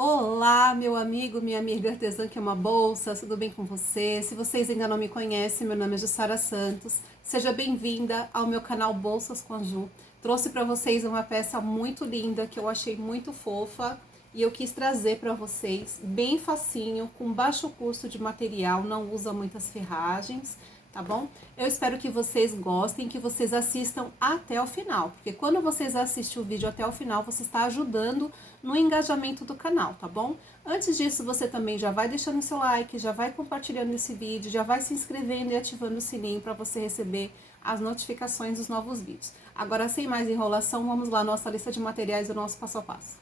Olá, meu amigo, minha amiga artesã que é uma bolsa, tudo bem com você? Se vocês ainda não me conhecem, meu nome é Jussara Santos. Seja bem-vinda ao meu canal Bolsas com a Ju. Trouxe para vocês uma peça muito linda que eu achei muito fofa e eu quis trazer para vocês bem facinho, com baixo custo de material, não usa muitas ferragens, tá bom? Eu espero que vocês gostem, que vocês assistam até o final, porque quando vocês assistem o vídeo até o final, você está ajudando no engajamento do canal, tá bom? Antes disso, você também já vai deixando seu like, já vai compartilhando esse vídeo, já vai se inscrevendo e ativando o sininho para você receber as notificações dos novos vídeos. Agora, sem mais enrolação, vamos lá à nossa lista de materiais do nosso passo a passo.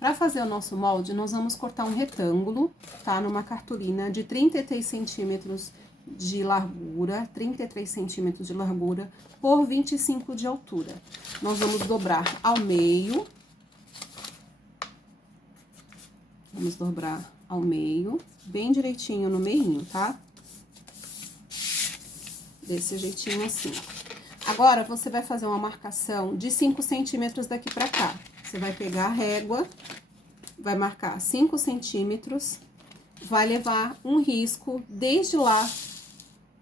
Para fazer o nosso molde, nós vamos cortar um retângulo, tá? Numa cartolina de 33 centímetros de largura, 33 centímetros de largura por 25 de altura. Nós vamos dobrar ao meio. Vamos dobrar ao meio, bem direitinho no meinho, tá? Desse jeitinho assim. Agora, você vai fazer uma marcação de 5 centímetros daqui pra cá. Você vai pegar a régua, vai marcar 5 centímetros, vai levar um risco desde lá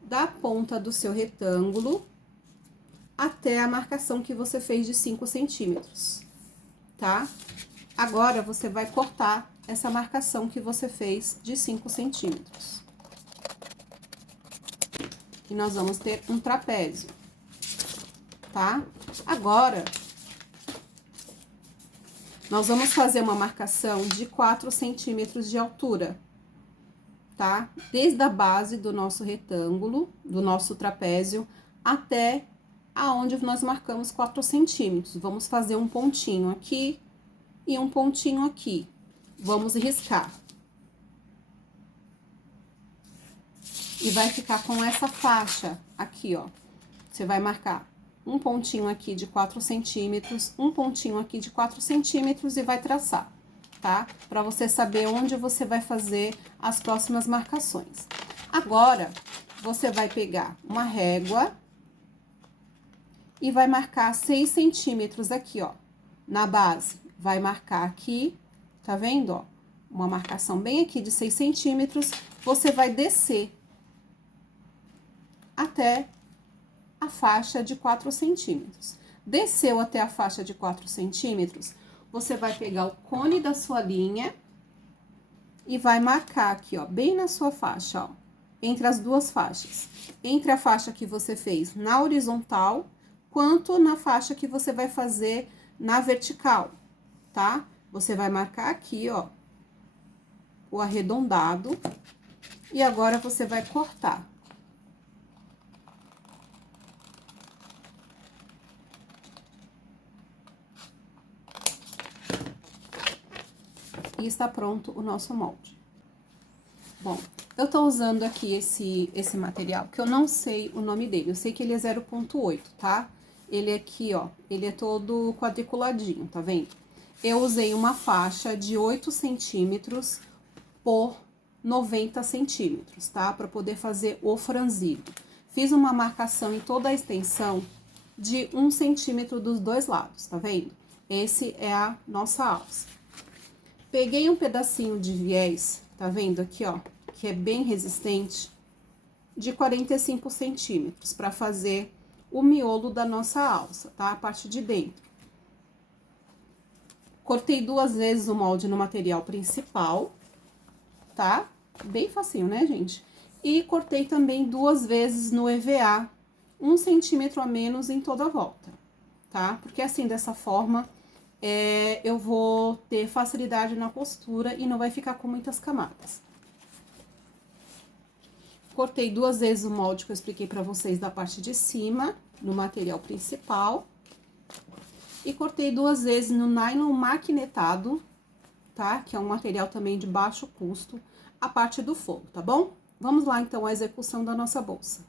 da ponta do seu retângulo até a marcação que você fez de 5 centímetros, tá? Agora, você vai cortar essa marcação que você fez de 5 centímetros. E nós vamos ter um trapézio, tá? Agora, nós vamos fazer uma marcação de 4 centímetros de altura, tá? Desde a base do nosso retângulo, do nosso trapézio, até aonde nós marcamos 4 centímetros. Vamos fazer um pontinho aqui e um pontinho aqui. Vamos riscar. E vai ficar com essa faixa aqui, ó. Você vai marcar um pontinho aqui de 4 centímetros, um pontinho aqui de 4 centímetros e vai traçar, tá? Pra você saber onde você vai fazer as próximas marcações. Agora, você vai pegar uma régua e vai marcar 6 centímetros aqui, ó, na base. Vai marcar aqui, tá vendo, ó? Uma marcação bem aqui de 6 centímetros, você vai descer até a faixa de 4 centímetros. Desceu até a faixa de 4 centímetros, você vai pegar o cone da sua linha e vai marcar aqui, ó, bem na sua faixa, ó, entre as duas faixas. Entre a faixa que você fez na horizontal, quanto na faixa que você vai fazer na vertical, tá? Você vai marcar aqui, ó, o arredondado, e agora você vai cortar. E está pronto o nosso molde. Bom, eu tô usando aqui esse material, que eu não sei o nome dele, eu sei que ele é 0,8, tá? Ele aqui, ó, ele é todo quadriculadinho, tá vendo? Eu usei uma faixa de 8 centímetros por 90 centímetros, tá? Pra poder fazer o franzido. Fiz uma marcação em toda a extensão de 1 centímetro dos dois lados, tá vendo? Esse é a nossa alça. Peguei um pedacinho de viés, tá vendo aqui, ó, que é bem resistente, de 45 centímetros, pra fazer o miolo da nossa alça, tá? A parte de dentro. Cortei 2 vezes o molde no material principal, tá? Bem facinho, né, gente? E cortei também 2 vezes no EVA, 1 centímetro a menos em toda a volta, tá? Porque assim, dessa forma, eu vou ter facilidade na costura e não vai ficar com muitas camadas. Cortei 2 vezes o molde que eu expliquei pra vocês da parte de cima, no material principal. E cortei 2 vezes no nylon maquinetado, tá? Que é um material também de baixo custo, a parte do forro, tá bom? Vamos lá, então, à execução da nossa bolsa.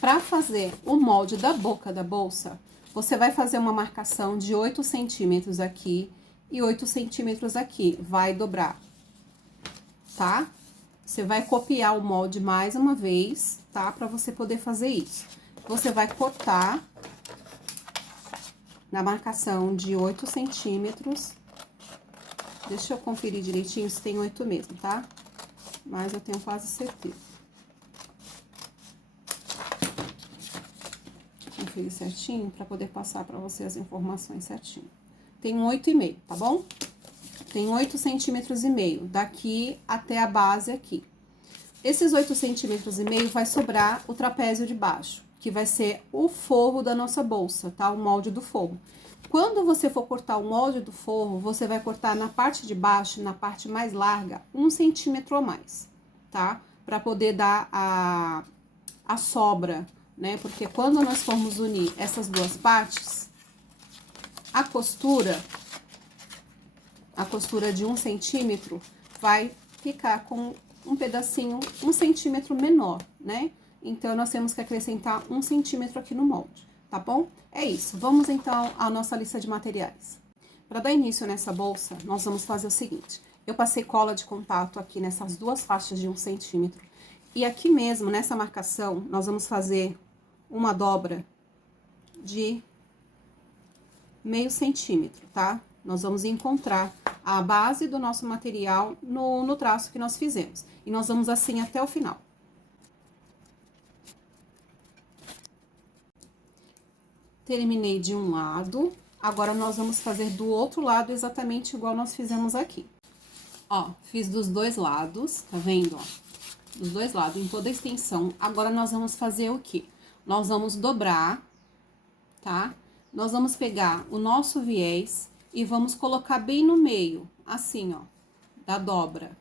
Para fazer o molde da boca da bolsa, você vai fazer uma marcação de 8 centímetros aqui e 8 centímetros aqui. Vai dobrar, tá? Você vai copiar o molde mais uma vez, tá? Para você poder fazer isso. Você vai cortar na marcação de 8 centímetros Deixa eu conferir direitinho se tem 8 mesmo, tá? Mas eu tenho quase certeza. Conferir certinho pra poder passar pra você as informações certinho. Tem 8,5, tá bom? Tem 8,5 centímetros daqui até a base aqui. Esses 8,5 centímetros vai sobrar o trapézio de baixo, que vai ser o forro da nossa bolsa, tá? O molde do forro. Quando você for cortar o molde do forro, você vai cortar na parte de baixo, na parte mais larga, 1 centímetro a mais, tá? Pra poder dar a sobra, né? Porque quando nós formos unir essas duas partes, a costura de 1 centímetro vai ficar com um pedacinho 1 centímetro menor, né? Então, nós temos que acrescentar 1 centímetro aqui no molde, tá bom? É isso. Vamos, então, à nossa lista de materiais. Para dar início nessa bolsa, nós vamos fazer o seguinte. Eu passei cola de contato aqui nessas duas faixas de 1 centímetro. E aqui mesmo, nessa marcação, nós vamos fazer uma dobra de meio centímetro, tá? Nós vamos encontrar a base do nosso material no traço que nós fizemos. E nós vamos assim até o final. Terminei de um lado, agora nós vamos fazer do outro lado exatamente igual nós fizemos aqui. Ó, fiz dos dois lados, tá vendo, ó? Dos dois lados, em toda a extensão. Agora, nós vamos fazer o quê? Nós vamos dobrar, tá? Nós vamos pegar o nosso viés e vamos colocar bem no meio, assim, ó, da dobra,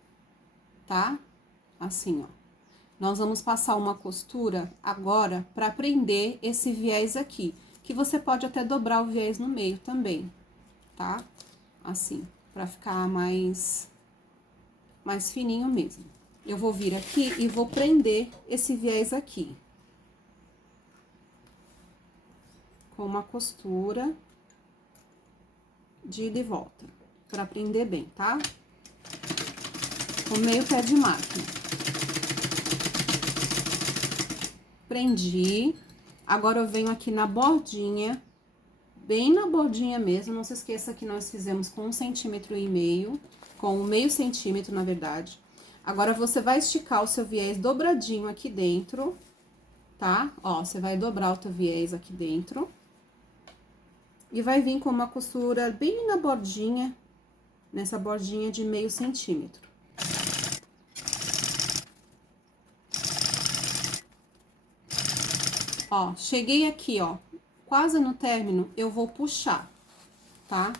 tá? Assim, ó. Nós vamos passar uma costura agora pra prender esse viés aqui, que você pode até dobrar o viés no meio também, tá? Assim, pra ficar mais fininho mesmo. Eu vou vir aqui e vou prender esse viés aqui. Com uma costura de ida e volta, pra prender bem, tá? Com meio pé de máquina. Prendi. Agora, eu venho aqui na bordinha, bem na bordinha mesmo. Não se esqueça que nós fizemos com 1,5 centímetro, com meio centímetro, na verdade. Agora, você vai esticar o seu viés dobradinho aqui dentro, tá? Ó, você vai dobrar o teu viés aqui dentro. E vai vir com uma costura bem na bordinha, nessa bordinha de meio centímetro. Ó, cheguei aqui, ó, quase no término, eu vou puxar, tá?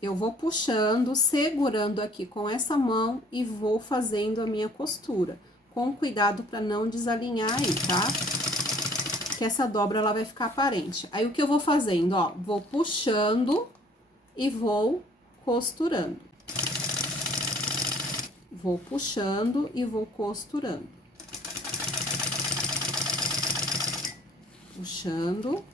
Eu vou puxando, segurando aqui com essa mão e vou fazendo a minha costura. Com cuidado pra não desalinhar aí, tá? Que essa dobra, ela vai ficar aparente. Aí, o que eu vou fazendo, ó, vou puxando e vou costurando. Vou puxando e vou costurando. Puxando.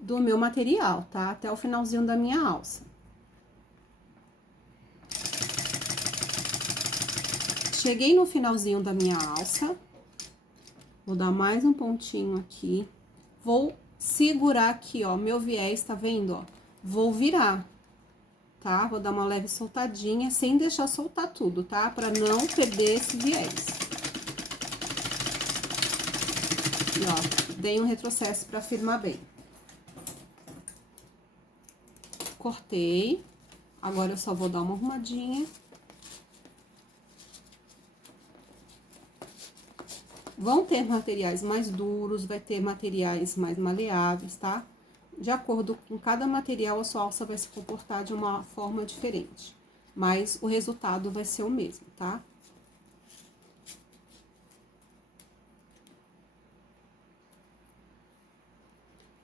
Do meu material, tá? Até o finalzinho da minha alça. Cheguei no finalzinho da minha alça. Vou dar mais um pontinho aqui. Vou segurar aqui, ó, meu viés, tá vendo, ó? Vou virar, tá? Vou dar uma leve soltadinha, sem deixar soltar tudo, tá? Pra não perder esse viés. E, ó, dei um retrocesso pra firmar bem. Cortei. Agora, eu só vou dar uma arrumadinha. Vão ter materiais mais duros, vai ter materiais mais maleáveis, tá? De acordo com cada material, a sua alça vai se comportar de uma forma diferente. Mas o resultado vai ser o mesmo, tá?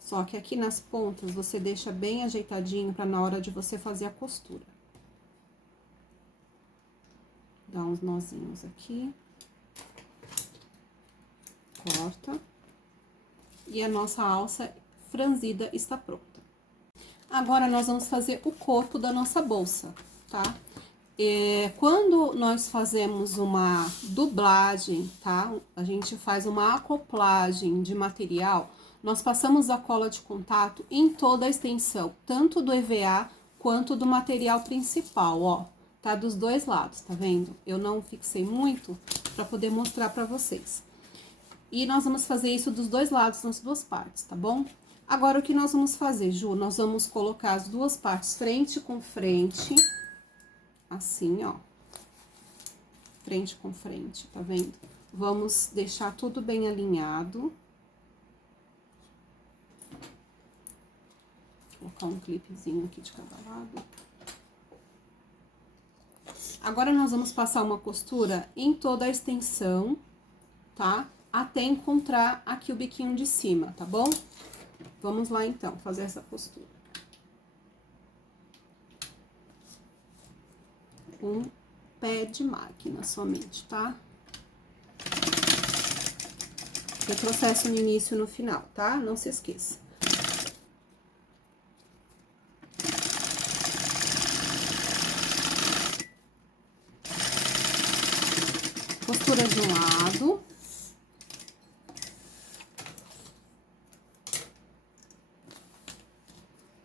Só que aqui nas pontas, você deixa bem ajeitadinho pra na hora de você fazer a costura. Dá uns nozinhos aqui. Corta. E a nossa alça franzida está pronta. Agora, nós vamos fazer o corpo da nossa bolsa, tá? Quando nós fazemos uma dublagem, tá? A gente faz uma acoplagem de material, nós passamos a cola de contato em toda a extensão, tanto do EVA quanto do material principal, ó. Tá dos dois lados, tá vendo? Eu não fixei muito para poder mostrar para vocês. E nós vamos fazer isso dos dois lados, nas duas partes, tá bom? Agora, o que nós vamos fazer, Ju? Nós vamos colocar as duas partes frente com frente, assim, ó. Frente com frente, tá vendo? Vamos deixar tudo bem alinhado. Vou colocar um clipezinho aqui de cada lado. Agora, nós vamos passar uma costura em toda a extensão, tá? Até encontrar aqui o biquinho de cima, tá bom? Vamos lá, então, fazer essa costura. Um pé de máquina somente, tá? Retrocesso no início e no final, tá? Não se esqueça. Costura de um lado.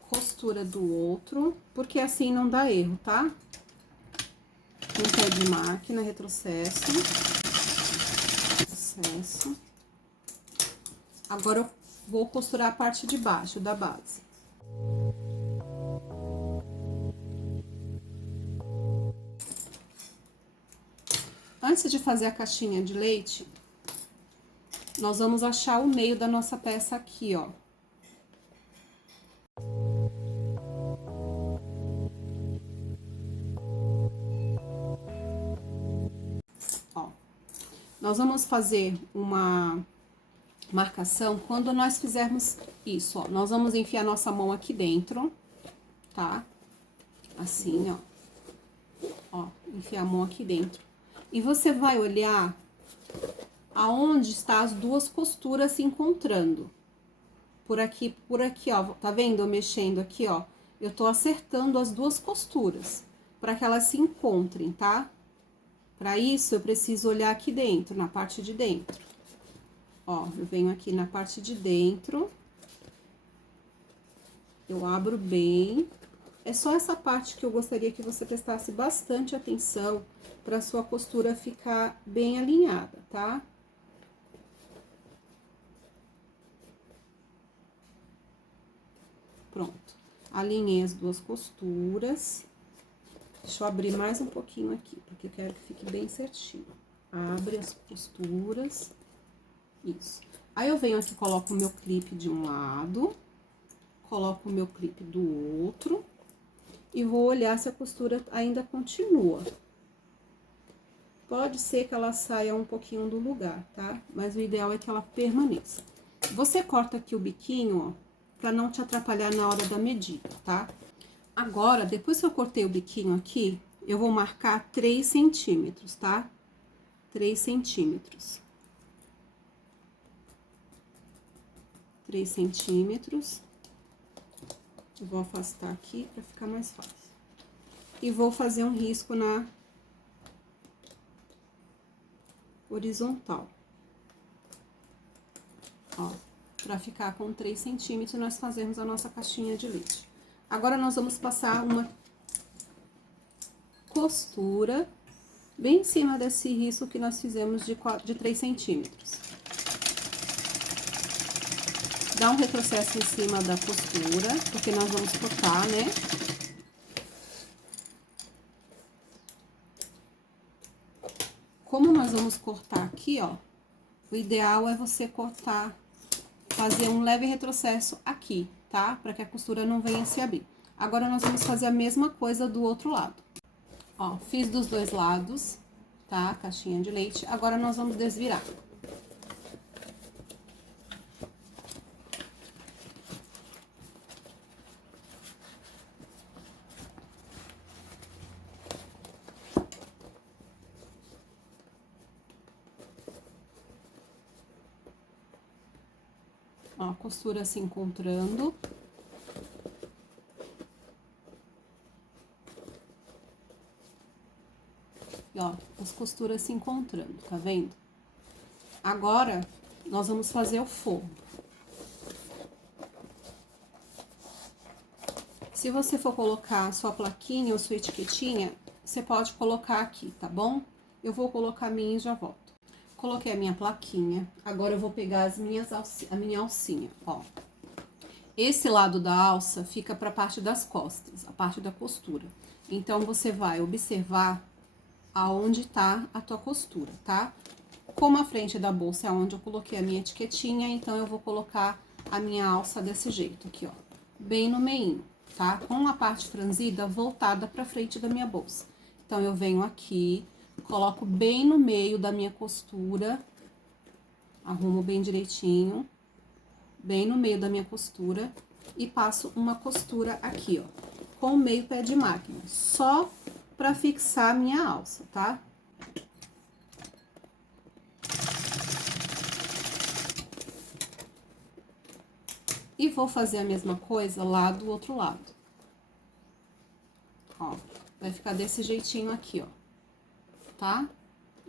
Costura do outro, porque assim não dá erro, tá? Um pé de máquina, retrocesso. Retrocesso. Agora, eu vou costurar a parte de baixo da base. Antes de fazer a caixinha de leite, nós vamos achar o meio da nossa peça aqui, ó. Ó. Nós vamos fazer uma marcação quando nós fizermos isso, ó. Nós vamos enfiar nossa mão aqui dentro, tá? Assim, ó. Ó, enfiar a mão aqui dentro. E você vai olhar aonde está as duas costuras se encontrando. Por aqui, ó. Tá vendo eu mexendo aqui, ó? Eu tô acertando as duas costuras para que elas se encontrem, tá? Para isso, eu preciso olhar aqui dentro, na parte de dentro. Ó, eu venho aqui na parte de dentro. Eu abro bem. É só essa parte que eu gostaria que você prestasse bastante atenção para sua costura ficar bem alinhada, tá? Pronto. Alinhei as duas costuras. Deixa eu abrir mais um pouquinho aqui, porque eu quero que fique bem certinho. Abre as costuras. Isso. Aí, eu venho aqui, coloco o meu clipe de um lado, coloco o meu clipe do outro, e vou olhar se a costura ainda continua. Pode ser que ela saia um pouquinho do lugar, tá? Mas o ideal é que ela permaneça. Você corta aqui o biquinho, ó, pra não te atrapalhar na hora da medida, tá? Agora, depois que eu cortei o biquinho aqui, eu vou marcar 3 centímetros, tá? 3 centímetros. 3 centímetros. Eu vou afastar aqui pra ficar mais fácil. E vou fazer um risco na horizontal. Ó, pra ficar com 3 centímetros, nós fazemos a nossa caixinha de leite. Agora, nós vamos passar uma costura bem em cima desse risco que nós fizemos de 3 centímetros. Dá um retrocesso em cima da costura, porque nós vamos cortar, né? Como nós vamos cortar aqui, ó, o ideal é você cortar, fazer um leve retrocesso aqui, tá? Pra que a costura não venha se abrir. Agora, nós vamos fazer a mesma coisa do outro lado. Ó, fiz dos dois lados, tá? Caixinha de leite. Agora, nós vamos desvirar. Ó, a costura se encontrando. E, ó, as costuras se encontrando, tá vendo? Agora, nós vamos fazer o forro. Se você for colocar a sua plaquinha ou sua etiquetinha, você pode colocar aqui, tá bom? Eu vou colocar a minha e já volto. Coloquei a minha plaquinha, agora eu vou pegar a minha alcinha, ó. Esse lado da alça fica para a parte das costas, a parte da costura. Então, você vai observar aonde tá a tua costura, tá? Como a frente da bolsa é onde eu coloquei a minha etiquetinha, então eu vou colocar a minha alça desse jeito aqui, ó. Bem no meinho, tá? Com a parte franzida voltada pra frente da minha bolsa. Então, eu venho aqui, coloco bem no meio da minha costura, arrumo bem direitinho, bem no meio da minha costura, e passo uma costura aqui, ó, com meio pé de máquina, só pra fixar a minha alça, tá? E vou fazer a mesma coisa lá do outro lado. Ó, vai ficar desse jeitinho aqui, ó, tá?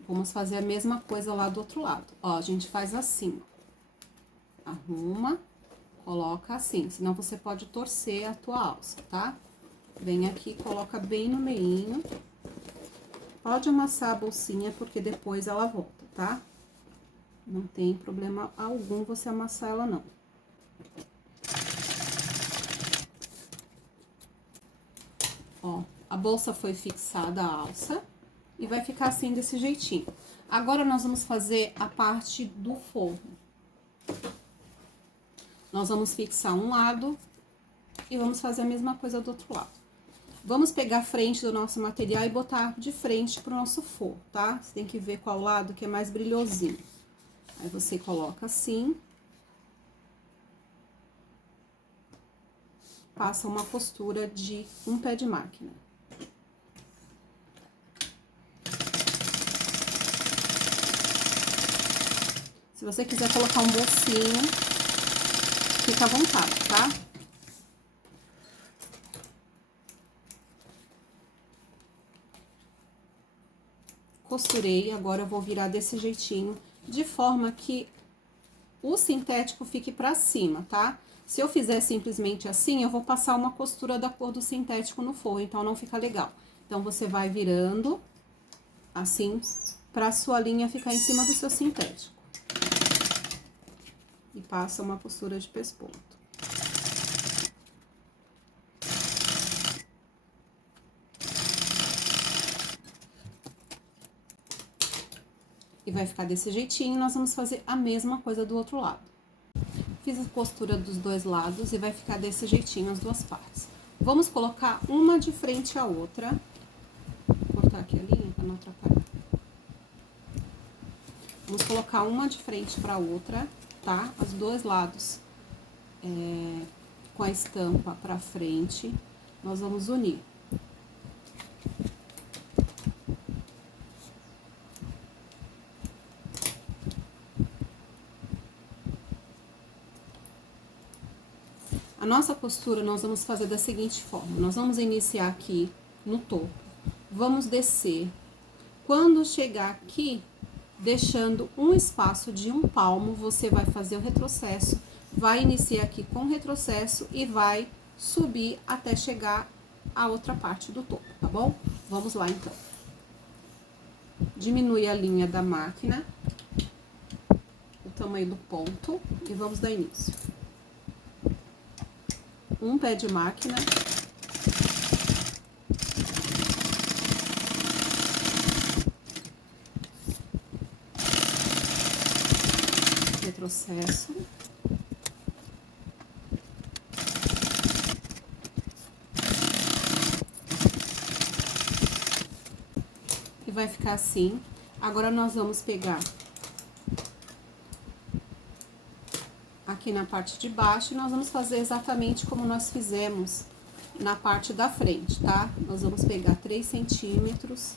Vamos fazer a mesma coisa lá do outro lado. Ó, a gente faz assim, ó. Arruma, coloca assim, senão você pode torcer a tua alça, tá? Vem aqui, coloca bem no meinho. Pode amassar a bolsinha, porque depois ela volta, tá? Não tem problema algum você amassar ela, não. Ó, a bolsa foi fixada, a alça, e vai ficar assim, desse jeitinho. Agora, nós vamos fazer a parte do forro. Nós vamos fixar um lado e vamos fazer a mesma coisa do outro lado. Vamos pegar a frente do nosso material e botar de frente pro nosso forro, tá? Você tem que ver qual lado que é mais brilhosinho. Aí, você coloca assim. Passa uma costura de um pé de máquina. Se você quiser colocar um bolsinho, fica à vontade, tá? Costurei, agora eu vou virar desse jeitinho, de forma que o sintético fique pra cima, tá? Se eu fizer simplesmente assim, eu vou passar uma costura da cor do sintético no forro, então não fica legal. Então, você vai virando assim, pra sua linha ficar em cima do seu sintético. E passa uma costura de pesponto. E vai ficar desse jeitinho, nós vamos fazer a mesma coisa do outro lado. Fiz a costura dos dois lados e vai ficar desse jeitinho as duas partes. Vamos colocar uma de frente à outra. Vou cortar aqui a linha para não atrapalhar. Vamos colocar uma de frente para outra, tá? Os dois lados com a estampa para frente, nós vamos unir. A nossa costura nós vamos fazer da seguinte forma: nós vamos iniciar aqui no topo, vamos descer. Quando chegar aqui, deixando um espaço de 1 palmo, você vai fazer o retrocesso, vai iniciar aqui com retrocesso e vai subir até chegar à outra parte do topo, tá bom? Vamos lá, então. Diminui a linha da máquina, o tamanho do ponto, e vamos dar início. Um pé de máquina. Retrocesso. E vai ficar assim. Agora, nós vamos pegar aqui na parte de baixo, e nós vamos fazer exatamente como nós fizemos na parte da frente, tá? Nós vamos pegar 3 centímetros.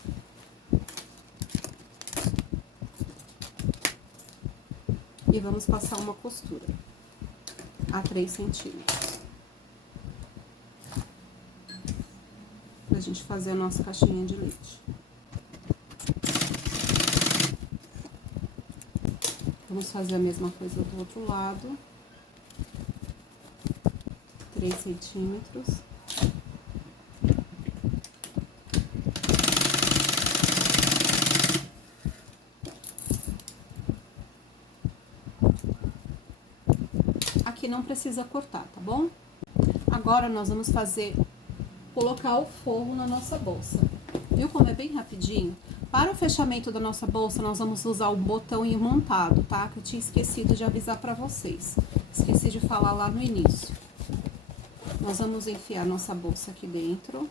E vamos passar uma costura. a 3 centímetros. Pra gente fazer a nossa caixinha de leite. Vamos fazer a mesma coisa do outro lado. 3 centímetros. Aqui não precisa cortar, tá bom? Agora nós vamos colocar o forro na nossa bolsa. Viu como é bem rapidinho? Para o fechamento da nossa bolsa, nós vamos usar o botão imantado, tá? Que eu tinha esquecido de avisar pra vocês. Esqueci de falar lá no início. Nós vamos enfiar nossa bolsa aqui dentro.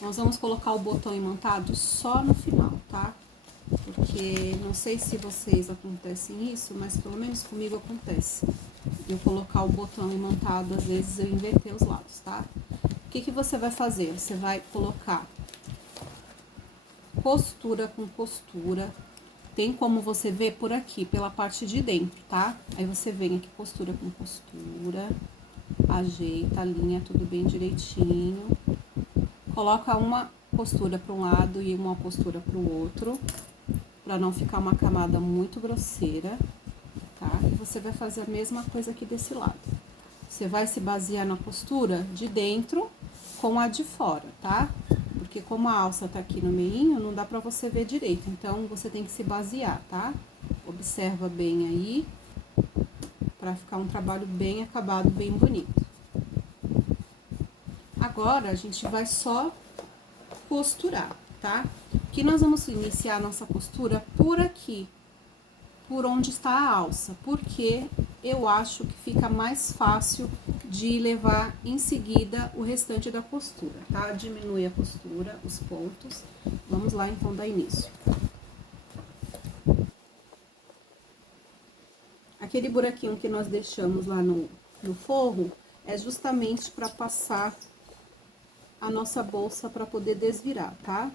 Nós vamos colocar o botão imantado só no final, tá? Porque não sei se vocês acontecem isso, mas pelo menos comigo acontece. Eu colocar o botão imantado, às vezes eu inverter os lados, tá? O que você vai fazer? Você vai colocar costura com costura. Tem como você ver por aqui, pela parte de dentro, tá? Aí você vem aqui, costura com costura, ajeita a linha tudo bem direitinho. Coloca uma costura para um lado e uma costura para o outro, para não ficar uma camada muito grosseira, tá? E você vai fazer a mesma coisa aqui desse lado. Você vai se basear na costura de dentro com a de fora, tá? Porque como a alça tá aqui no meinho, não dá pra você ver direito, então você tem que se basear, tá? Observa bem aí, pra ficar um trabalho bem acabado, bem bonito. Agora, a gente vai só costurar, tá? Que nós vamos iniciar a nossa costura por aqui, por onde está a alça, porque eu acho que fica mais fácil de levar em seguida o restante da costura, tá? Diminui a costura, os pontos. Vamos lá, então, dar início. Aquele buraquinho que nós deixamos lá no forro é justamente para passar a nossa bolsa para poder desvirar, tá?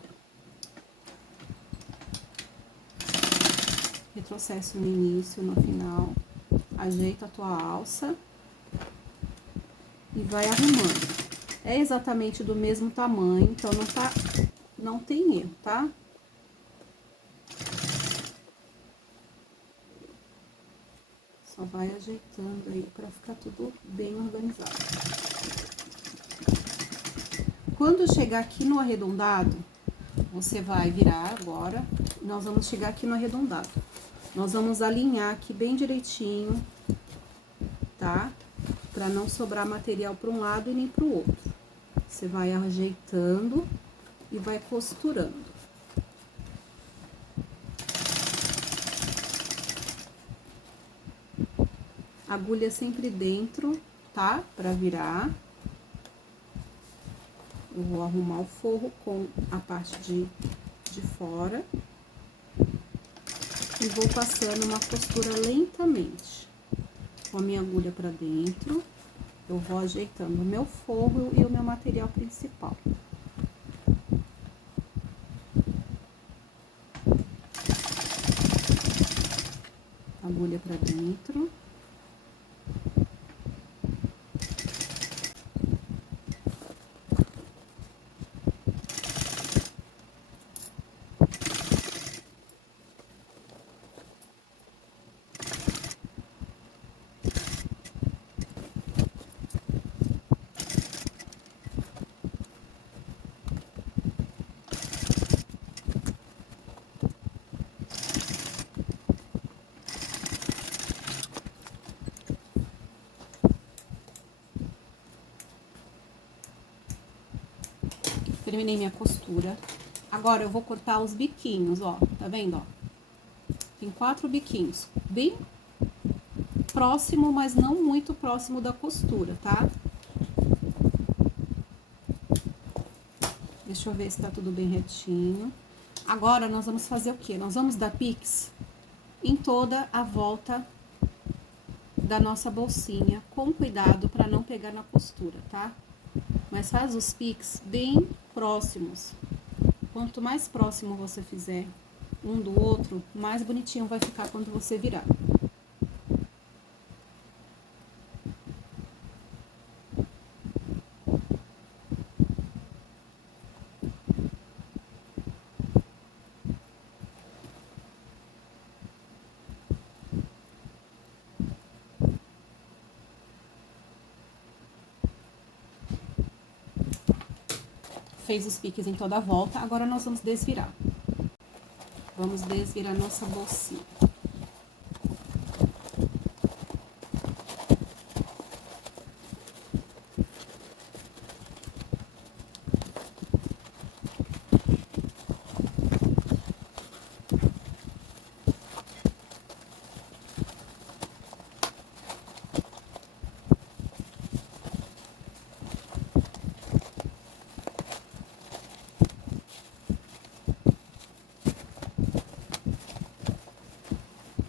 Retrocesse no início, no final, ajeita a tua alça e vai arrumando. É exatamente do mesmo tamanho, então não tem erro, tá? Só vai ajeitando aí para ficar tudo bem organizado. Quando chegar aqui no arredondado, você vai virar agora, nós vamos chegar aqui no arredondado. Nós vamos alinhar aqui bem direitinho, tá? Pra não sobrar material para um lado e nem para o outro. Você vai ajeitando e vai costurando. Agulha sempre dentro, tá? Pra virar. Eu vou arrumar o forro com a parte de fora. E vou passando uma costura lentamente. Com a minha agulha pra dentro, eu vou ajeitando o meu forro e o meu material principal. Agulha pra dentro. Terminei minha costura. Agora, eu vou cortar os biquinhos, ó. Tá vendo, ó? Tem 4 biquinhos. Bem próximo, mas não muito próximo da costura, tá? Deixa eu ver se tá tudo bem retinho. Agora, nós vamos fazer o quê? Nós vamos dar pix em toda a volta da nossa bolsinha, com cuidado para não pegar na costura, tá? Mas faz os pix bem próximos. Quanto mais próximo você fizer, um do outro, mais bonitinho vai ficar quando você virar. Fez os piques em toda a volta, agora nós vamos desvirar. Vamos desvirar nossa bolsinha.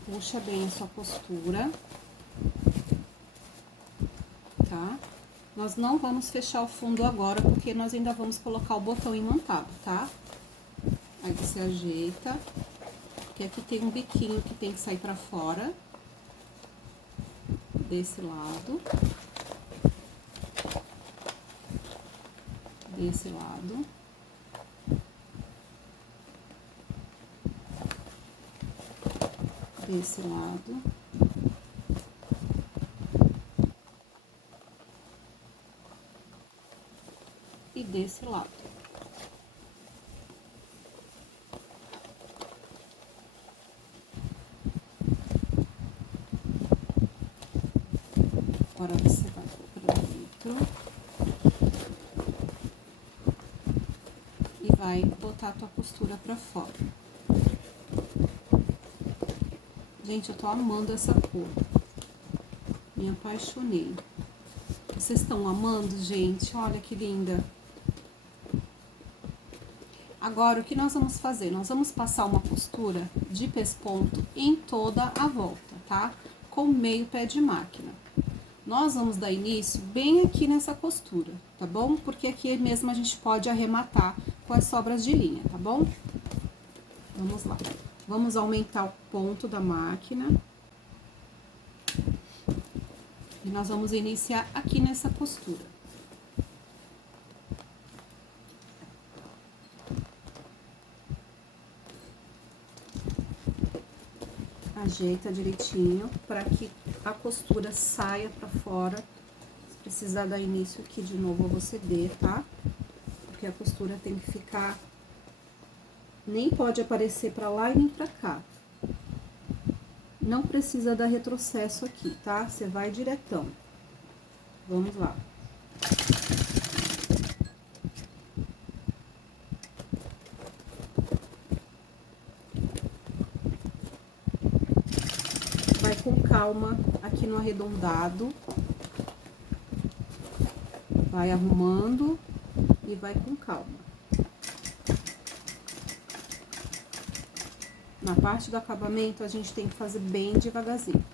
Puxa bem a sua costura, tá? Nós não vamos fechar o fundo agora, porque nós ainda vamos colocar o botão imantado, tá? Aí você ajeita, porque aqui tem um biquinho que tem que sair pra fora, desse lado, desse lado. Desse lado. E desse lado. Agora você vai para dentro. E vai botar a tua costura pra fora. Gente, eu tô amando essa cor. Me apaixonei. Vocês estão amando, gente? Olha que linda. Agora, o que nós vamos fazer? Nós vamos passar uma costura de pesponto em toda a volta, tá? Com meio pé de máquina. Nós vamos dar início bem aqui nessa costura, tá bom? Porque aqui mesmo a gente pode arrematar com as sobras de linha, tá bom? Vamos lá. Vamos aumentar o ponto da máquina. E nós vamos iniciar aqui nessa costura. Ajeita direitinho para que a costura saia para fora. Se precisar dar início aqui de novo, você dê, tá? Porque a costura tem que ficar... Nem pode aparecer para lá e nem para cá. Não precisa dar retrocesso aqui, tá? Você vai diretão. Vamos lá. Vai com calma aqui no arredondado. Vai arrumando e vai com calma. Na parte do acabamento, a gente tem que fazer bem devagarzinho.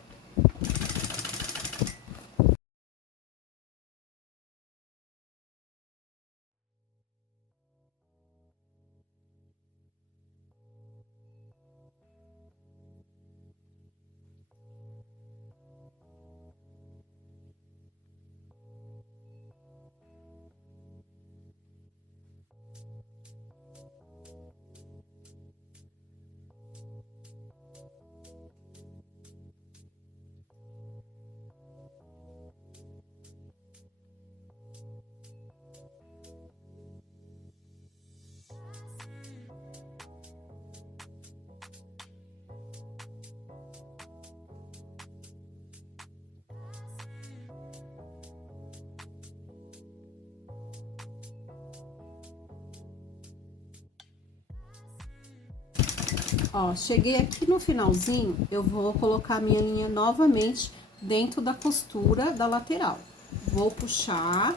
Ó, cheguei aqui no finalzinho, eu vou colocar a minha linha novamente dentro da costura da lateral. Vou puxar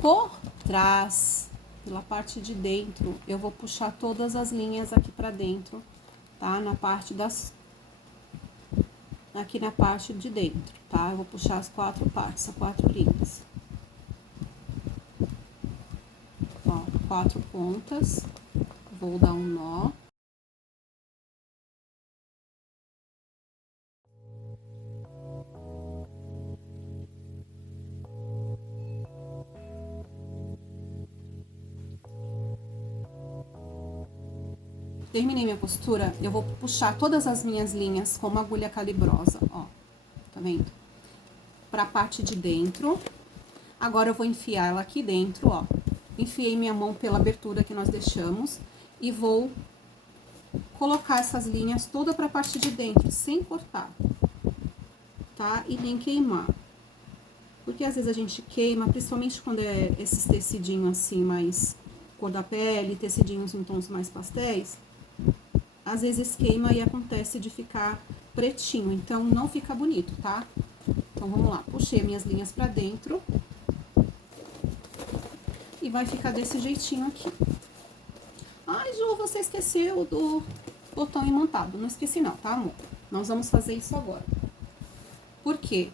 por trás, pela parte de dentro, eu vou puxar todas as linhas aqui pra dentro, tá? Na parte das... Aqui na parte de dentro, tá? Eu vou puxar as 4 partes, as 4 linhas. Ó, 4 pontas. Vou dar um nó. Terminei minha costura, eu vou puxar todas as minhas linhas com uma agulha calibrosa, ó, tá vendo? Pra parte de dentro. Agora eu vou enfiar ela aqui dentro, ó. Enfiei minha mão pela abertura que nós deixamos e vou colocar essas linhas toda pra parte de dentro, sem cortar, tá? E nem queimar. Porque às vezes a gente queima, principalmente quando é esses tecidinhos assim, mais cor da pele, tecidinhos em tons mais pastéis. Às vezes queima e acontece de ficar pretinho, então não fica bonito, tá? Então, vamos lá. Puxei minhas linhas pra dentro. E vai ficar desse jeitinho aqui. Ai, Ju, você esqueceu do botão imantado. Não esqueci não, tá, amor? Nós vamos fazer isso agora. Por quê?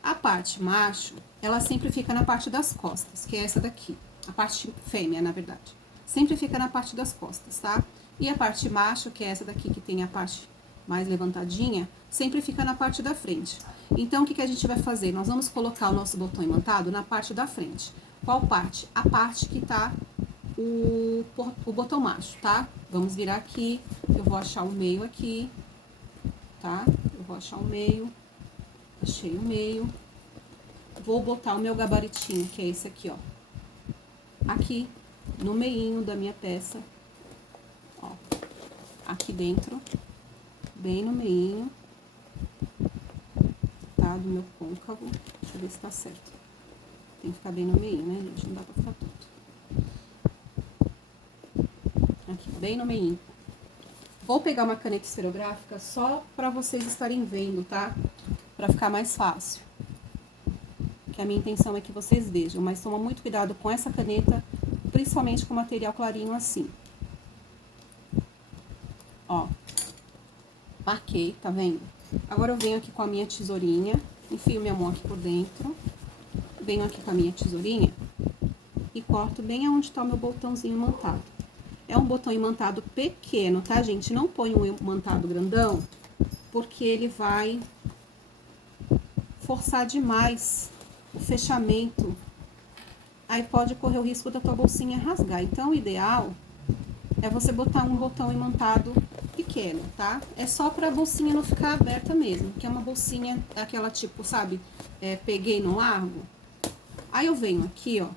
A parte macho, ela sempre fica na parte das costas, que é essa daqui. A parte fêmea, na verdade. Sempre fica na parte das costas, tá? E a parte macho, que é essa daqui que tem a parte mais levantadinha, sempre fica na parte da frente. Então, o que a gente vai fazer? Nós vamos colocar o nosso botão imantado na parte da frente. Qual parte? A parte que tá o botão macho, tá? Vamos virar aqui, eu vou achar o meio aqui, tá? Eu vou achar o meio, achei o meio. Vou botar o meu gabaritinho, que é esse aqui, ó. Aqui, no meinho da minha peça. Ó, aqui dentro, bem no meinho, tá? Do meu côncavo. Deixa eu ver se tá certo. Tem que ficar bem no meinho, né, gente? Não dá pra ficar tudo. Aqui, bem no meinho. Vou pegar uma caneta esferográfica só pra vocês estarem vendo, tá? Pra ficar mais fácil. Que a minha intenção é que vocês vejam, mas toma muito cuidado com essa caneta, principalmente com material clarinho assim. Ó, marquei, tá vendo? Agora eu venho aqui com a minha tesourinha, enfio minha mão aqui por dentro, venho aqui com a minha tesourinha e corto bem aonde tá o meu botãozinho imantado. É um botão imantado pequeno, tá, gente? Não põe um imantado grandão, porque ele vai forçar demais o fechamento. Aí pode correr o risco da tua bolsinha rasgar. Então, o ideal é você botar um botão imantado pequeno, tá? É só pra bolsinha não ficar aberta mesmo, que é uma bolsinha aquela tipo, sabe, peguei no largo. Aí eu venho aqui, ó,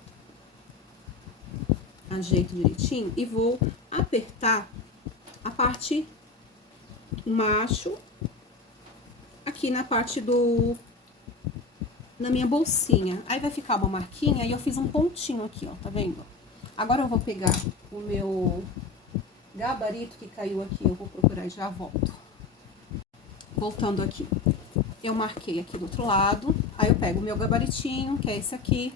ajeito direitinho e vou apertar a parte macho aqui na parte na minha bolsinha. Aí vai ficar uma marquinha e eu fiz um pontinho aqui, ó, tá vendo? Agora eu vou pegar o meu gabarito que caiu aqui, eu vou procurar e já volto. Voltando aqui, eu marquei aqui do outro lado, aí eu pego o meu gabaritinho, que é esse aqui,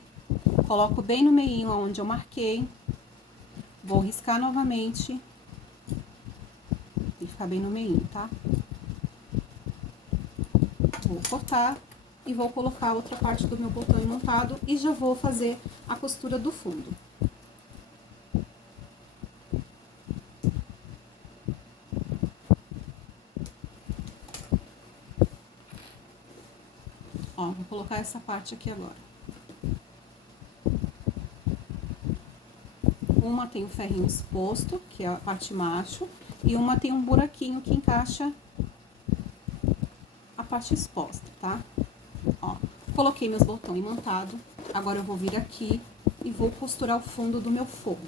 coloco bem no meinho onde eu marquei, vou riscar novamente e ficar bem no meinho, tá? Vou cortar e vou colocar a outra parte do meu botão imantado e já vou fazer a costura do fundo. Ó, vou colocar essa parte aqui agora. Uma tem o ferrinho exposto, que é a parte macho, e uma tem um buraquinho que encaixa a parte exposta, tá? Ó, coloquei meus botões imantados, agora eu vou vir aqui e vou costurar o fundo do meu forro.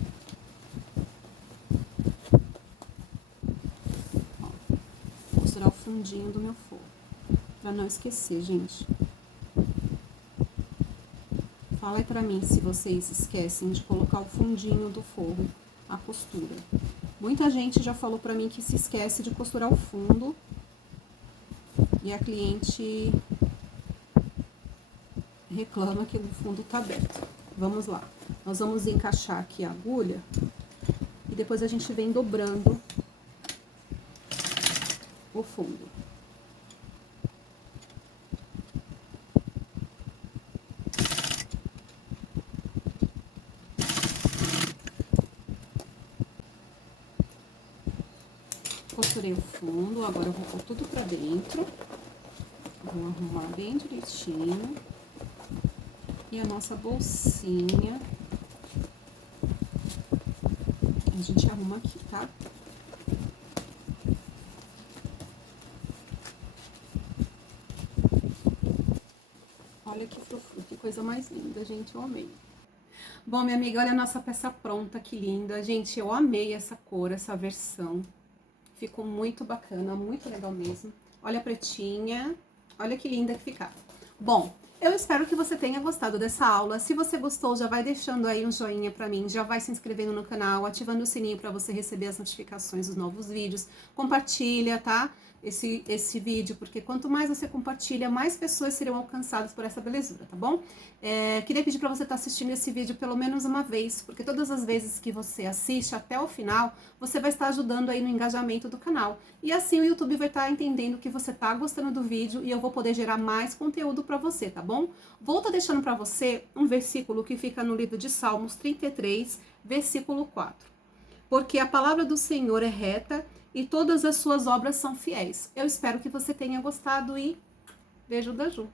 Ó, costurar o fundinho do meu forro, pra não esquecer, gente. Fala aí pra mim se vocês esquecem de colocar o fundinho do forro, a costura. Muita gente já falou pra mim que se esquece de costurar o fundo e a cliente reclama que o fundo tá aberto. Vamos lá. Nós vamos encaixar aqui a agulha e depois a gente vem dobrando o fundo. Costurei o fundo, agora eu vou pôr tudo pra dentro. Vou arrumar bem direitinho. E a nossa bolsinha. A gente arruma aqui, tá? Olha que frufru, que coisa mais linda, gente, eu amei. Bom, minha amiga, olha a nossa peça pronta, que linda. Gente, eu amei essa cor, essa versão. Ficou muito bacana, muito legal mesmo. Olha a pretinha, olha que linda que ficava. Bom, eu espero que você tenha gostado dessa aula. Se você gostou, já vai deixando aí um joinha pra mim, já vai se inscrevendo no canal, ativando o sininho pra você receber as notificações dos novos vídeos. Compartilha, tá? Esse vídeo, porque quanto mais você compartilha, mais pessoas serão alcançadas por essa belezura, tá bom? Queria pedir pra você estar assistindo esse vídeo pelo menos uma vez, porque todas as vezes que você assiste até o final, você vai estar ajudando aí no engajamento do canal. E assim o YouTube vai estar entendendo que você tá gostando do vídeo e eu vou poder gerar mais conteúdo pra você, tá bom? Vou estar deixando pra você um versículo que fica no livro de Salmos 33, versículo 4. Porque a palavra do Senhor é reta e todas as suas obras são fiéis. Eu espero que você tenha gostado e beijo da Ju.